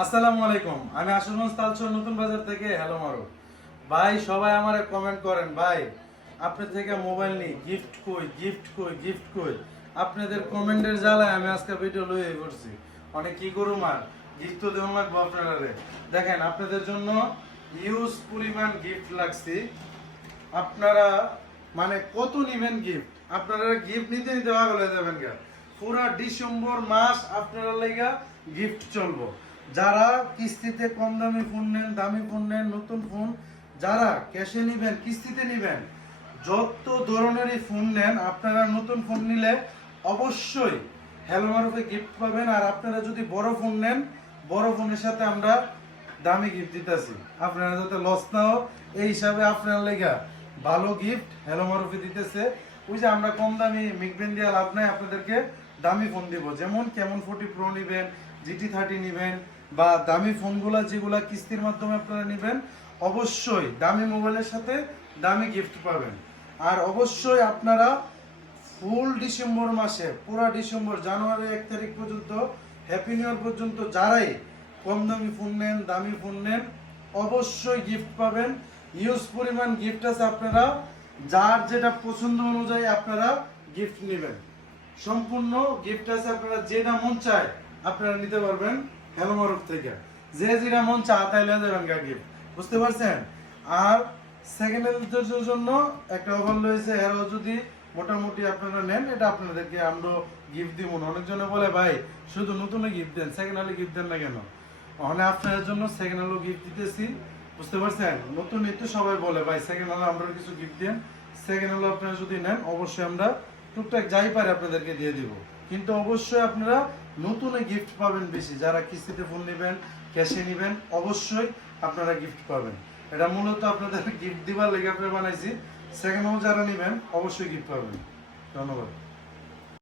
আসসালামু আলাইকুম। আমি আশুগঞ্জ তালচর নতুন বাজার থেকে হ্যালো মারো ভাই। সবাই আমারে কমেন্ট করেন ভাই, আপনি থেকে মোবাইল নিই, গিফট কই গিফট কই গিফট কই। আপনাদের কমেন্টের জ্বালায় আমি আজকে ভিডিও লইয়ে করছি। অনেক কি করুম আর গিফট তো দেওয়া লাগবো আপনারা। দেখেন আপনাদের জন্য ইউজ পরিমাণ গিফট লাগছি। আপনারা মানে কত নিবেন গিফট? আপনারা গিফট নিতে নিতে পাগল হয়ে যাবেন গা। পুরা ডিসেম্বর মাস আপনারা লাইগা গিফট চলবো। যারা কিস্তিতে কম দামি ফোন নেন, দামি ফোন নেন, নতুন ফোন, যারা ক্যাশে নিবেন, কিস্তিতে নিবেন, যত ধরনেরই ফোন নেন, আপনারা নতুন ফোন নিলে অবশ্যই হ্যালো মারুফে গিফট পাবেন। আর আপনারা যদি বড় ফোন নেন, বড় ফোনের সাথে আমরা দামি গিফট দিতেছি। আপনারা যাতে লস না হোক এই হিসাবে আপনার লেগা ভালো গিফট হ্যালো মারুফে দিতেছে। ওই যে আমরা কম দামি মিকবেন দিয়ে লাভ নাই, আপনাদেরকে দামি ফোন দিব। যেমন কেমন 40 প্রো নিবেন, GT30 নিবেন, বা দামি ফোনগুলো যেগুলো কিস্তির মাধ্যমে আপনারা নেবেন, অবশ্যই দামি মোবাইলের সাথে দামি গিফট পাবেন। আর অবশ্যই আপনারা ফুল ডিসেম্বর মাসে, পুরা ডিসেম্বর, জানুয়ারি 1 তারিখ পর্যন্ত, হ্যাপি নিউ ইয়ার পর্যন্ত যারাই কম দামি ফোন নেন, দামি ফোন নেন, অবশ্যই গিফট পাবেন। ইউজ পরিমাণ গিফট আছে। আপনারা যার যেটা পছন্দ অনুযায়ী আপনারা গিফট নেবেন। সম্পূর্ণ গিফট আছে। আপনারা যেটা মন চায় আপনারা নিতে পারবেন হ্যালো মারুফ থেকে। যে যেটা মন চায় তাই লয়ে যাবেন গিফট। বুঝতে পারছেন? আর সেকেন্ড হ্যান্ডের জন্য একটা অফার রয়েছে। এরাও যদি মোটামুটি আপনারা নেন, এটা আপনাদেরকে আমরা গিফট দিব না। অনেকজনে বলে ভাই শুধু নতুন গিফট দেন, সেকেন্ড হ্যান্ডে গিফট দেন না কেন? মানে আপনাদের জন্য সেকেন্ড হ্যান্ডও গিফট দিতেছি। বুঝতে পারছেন? নতুন নিতে সবাই বলে ভাই সেকেন্ড হ্যান্ডে আমরা কিছু গিফট দেন। সেকেন্ড হ্যান্ডে আপনারা যদি নেন অবশ্যই আমরা টুকটাক যাই পারে আপনাদেরকে দিয়ে দিব। কিন্তু অবশ্যই আপনারা নতুন গিফট পাবেন বেশি। যারা কিস্তিতে ফোন নেবেন, ক্যাশে নেবেন, অবশ্যই আপনারা গিফট পাবেন। এটা মূলত আপনাদের গিফট দিবার লেগে আপনারা বানাইছি। সেকেন্ড হ্যান্ড যারা নেবেন অবশ্যই গিফট পাবেন। ধন্যবাদ।